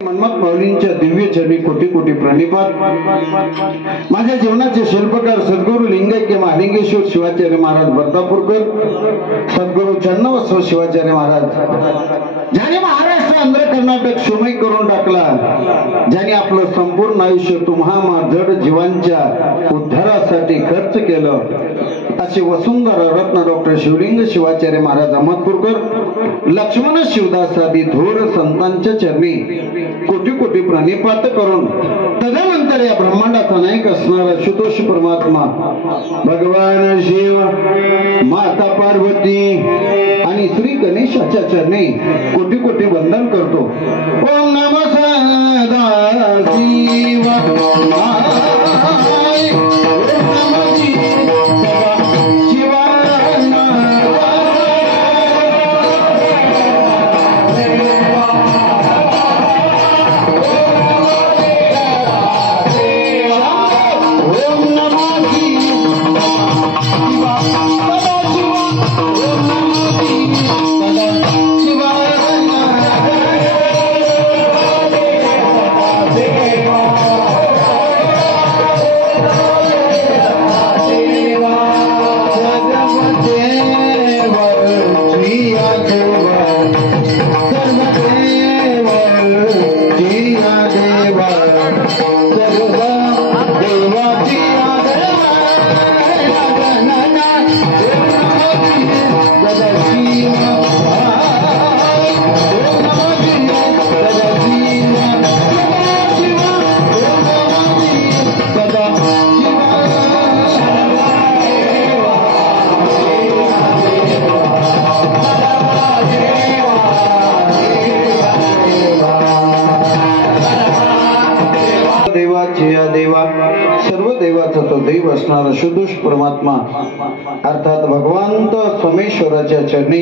मनमत माऊलींच्या दिव्य चरणी कोटी कोटी प्रणिपात। माझ्या जीवनाचे शिल्पकार सद्गुरु लिंगैक्य महालिंगेश्वर शिवाचार्य महाराज बर्तापूरकर, सद्गुरु चन्नबसव शिवाचार्य महाराज, ज्याने महाराष्ट्र आंध्र कर्नाटक शोमय करून टाकला, ज्याने आपलं संपूर्ण आयुष्य तुम्हा जड जीवांच्या उद्धारासाठी खर्च केलं, असे वसुंधरा रत्न डॉक्टर शिवलिंग शिवाचार्य महाराज अहमदपूरकर, लक्ष्मण शिवदास आदी थोर संतांच्या चरणी कोटी कोटी प्रणिपात करून तदनंतर या ब्रह्मांडाचा नायक असणारा शुतोष परमात्मा भगवान शिव, माता पार्वती आणि श्री गणेशाच्या चरणी कोटी कोटी वंदन करतो। ओम नमः सर्व देवाचा तो दैव असणारा शुद्धोष परमात्मा अर्थात भगवंत सोमेश्वराच्या चरणी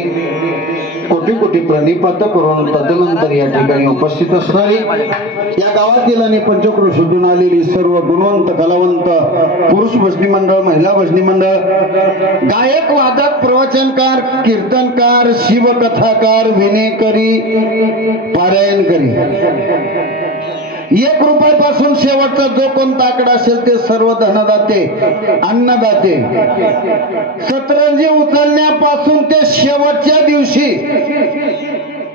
कोटी कोटी प्रणिपात करून तदनंतर या ठिकाणी उपस्थित असणारी या गावातील आणि पंचक्रोश शोधून आलेली सर्व गुणवंत कलावंत पुरुष भजनी मंडळ, महिला भजनी मंडळ, गायक, वादक, प्रवचनकार, कीर्तनकार, शिवकथाकार, विनेकरी, पारायणकरी, 1 रुपयापासून शेवटचा जो कोणता आकडा असेल ते सर्व धनदाते, अन्नदाते, सतरंजी उचलण्यापासून ते शेवटच्या दिवशी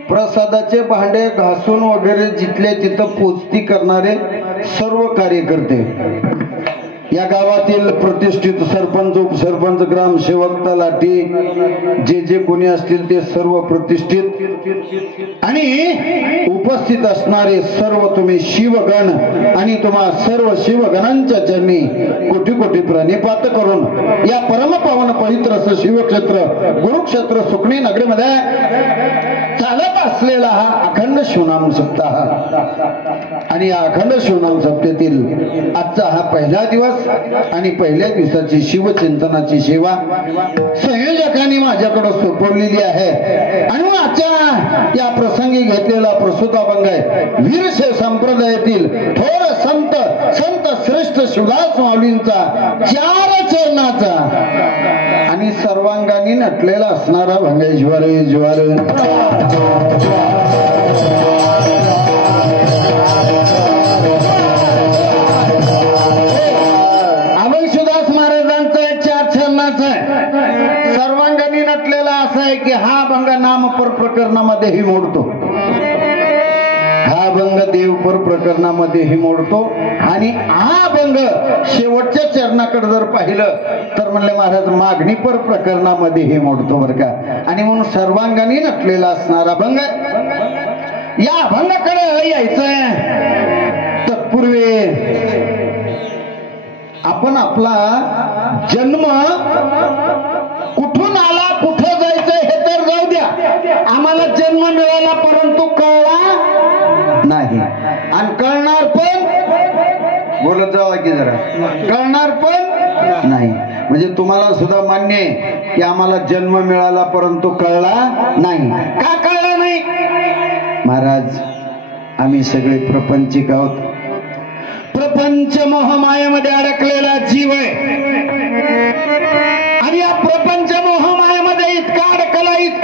प्रसादाचे भांडे घासून वगैरे जिथले तिथं पोचती करणारे सर्व कार्यकर्ते, या गावातील प्रतिष्ठित सरपंच, उपसरपंच, ग्रामसेवक, तलाठी, जे कोणी असतील ते सर्व प्रतिष्ठित आणि उपस्थित असणारे सर्व तुम्ही शिवगण आणि तुम्हा सर्व शिवगणांच्या चरणी कोटी कोटी प्रणिपात करून या परम पावन पवित्र असं शिवक्षेत्र गुरुक्षेत्र सुकणी नगरीमध्ये चालत असलेला हा अखंड शिवनाम सप्ताह आणि या अखंड शिवनाम सप्ताहातील आजचा हा पहिला दिवस आणि पहिल्या दिवसाची शिवचिंतनाची सेवा संयोजकांनी माझ्याकडे सोपवलेली आहे आणि आजच्या या प्रसंगी घेतलेला प्रसूत अभंग आहे वीरशैव संप्रदायातील थोर संत श्रेष्ठ शिवदास माऊलींचा 4 चरणाचा आणि सर्वांगाने नटलेला असणारा भंगेश्वर ज्वार सर्वांगाने नटलेला असा आहे की हा अभंग नामपर प्रकरणामध्येही मोडतो, हा अभंग देवपर प्रकरणामध्येही मोडतो आणि हा अभंग शेवटच्या चरणाकडे जर पाहिलं तर म्हणले महाराज मागणीपर प्रकरणामध्येही मोडतो बरं का। आणि म्हणून सर्वांगाने नटलेला असणारा अभंग, या अभंगाकडे यायचंय तत्पूर्वी आपण आपला जन्म कुठून आला, कुठं जायचंय हे तर जाऊ द्या, आम्हाला जन्म मिळाला परंतु कळला नाही आणि कळणार पण, बोलत जावा की जरा, कळणार पण नाही। म्हणजे तुम्हाला सुद्धा मान्य आहे की आम्हाला जन्म मिळाला परंतु कळला नाही। का कळला नाही महाराज? आम्ही सगळे प्रपंचिक आहोत, प्रपंच मोहमायामध्ये अडकलेला जीव आहे आणि या प्रपंच मोहमायामध्ये इतका अडकलाय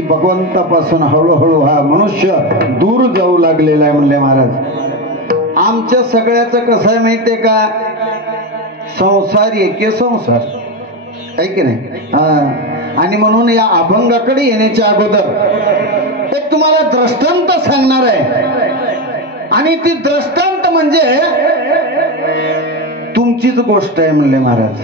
की भगवंतापासून हळूहळू हा मनुष्य दूर जाऊ लागलेला आहे म्हणले महाराज. आमच्या सगळ्याचं कसं आहे माहितीये का, संसार एके संसार आहे की नाही. आणि म्हणून या अभंगाकडे येण्याच्या अगोदर एक तुम्हाला दृष्टांत सांगणार आहे. आणि ती दृष्टांत म्हणजे तुमचीच गोष्ट आहे म्हणले महाराज.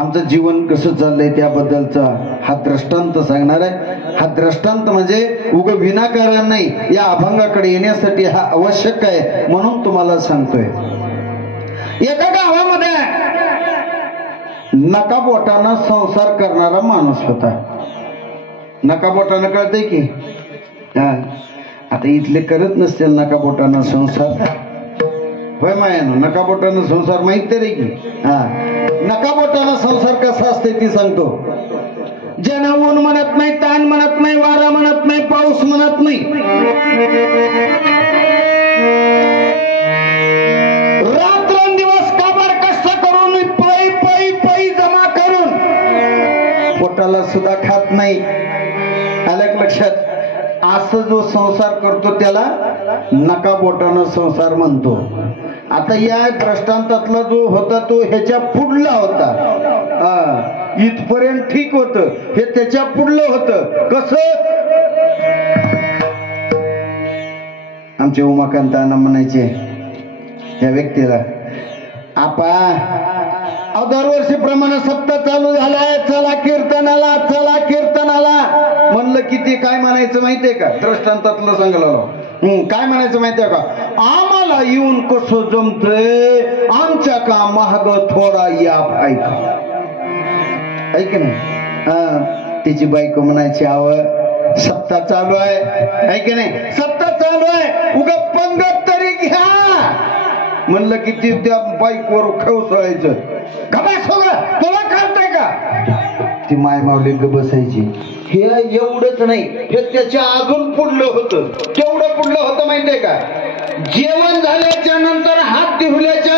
आमचं जीवन कसं चाललंय त्याबद्दलचा हा दृष्टांत सांगणार आहे. हा दृष्टांत म्हणजे उग विनाकारण नाही, या अभंगाकडे येण्यासाठी हा आवश्यक आहे म्हणून तुम्हाला सांगतोय. एका गावामध्ये नकाबोटानं संसार करणारा माणूस होता. नकाबोटानं कळतंय की, आता इथले करत नसतील नकाबोटानं संसार. होय मायानो, नकाबोटानं संसार माहित तरी की. नकाबोटानं संसार कसा असते ती सांगतो. ज्यांना ऊन म्हणत नाही, ताण म्हणत नाही, वारा म्हणत नाही, पाऊस म्हणत नाही, रात्रंदिवस काबाड कष्ट करून पै पै पै जमा करून पोटाला सुद्धा खात नाही. आलं लक्षात. असं जो संसार करतो त्याला नकाबोटानं संसार म्हणतो. आता या दृष्टांतातला जो होता तो ह्याच्या पुढला होता. इथपर्यंत ठीक होत, हे त्याच्या पुढलं होतं. कसं, आमचे उमाकांत अण्णा म्हणायचे या व्यक्तीला, आपा दरवर्षीप्रमाणे सप्ताह चालू झालाय, चला कीर्तनाला, चला कीर्तनाला. म्हणलं किती काय म्हणायचं माहितीये का, दृष्टांतातलं सांगलं काय म्हणायचं माहितीये का, आम्हाला येऊन कसं जमतंय, आमच्या का महाग थोडा याप ऐका. ऐक नाही. तिची बायको म्हणायची, आव सप्ताह चालू आहे, ऐक नाही, सप्ताह चालू आहे, उगा पंगत तरी घ्या. म्हणलं की ती त्या बाईकवर खवसायचं, तुला करताय का. ती माय मावली ग बसायची. हे एवढंच नाही, हे त्याच्या अजून पुढलं होतं. केवढं पुढलं होतं माहितीये का, जेवण झाल्याच्या नंतर हात धुल्याच्या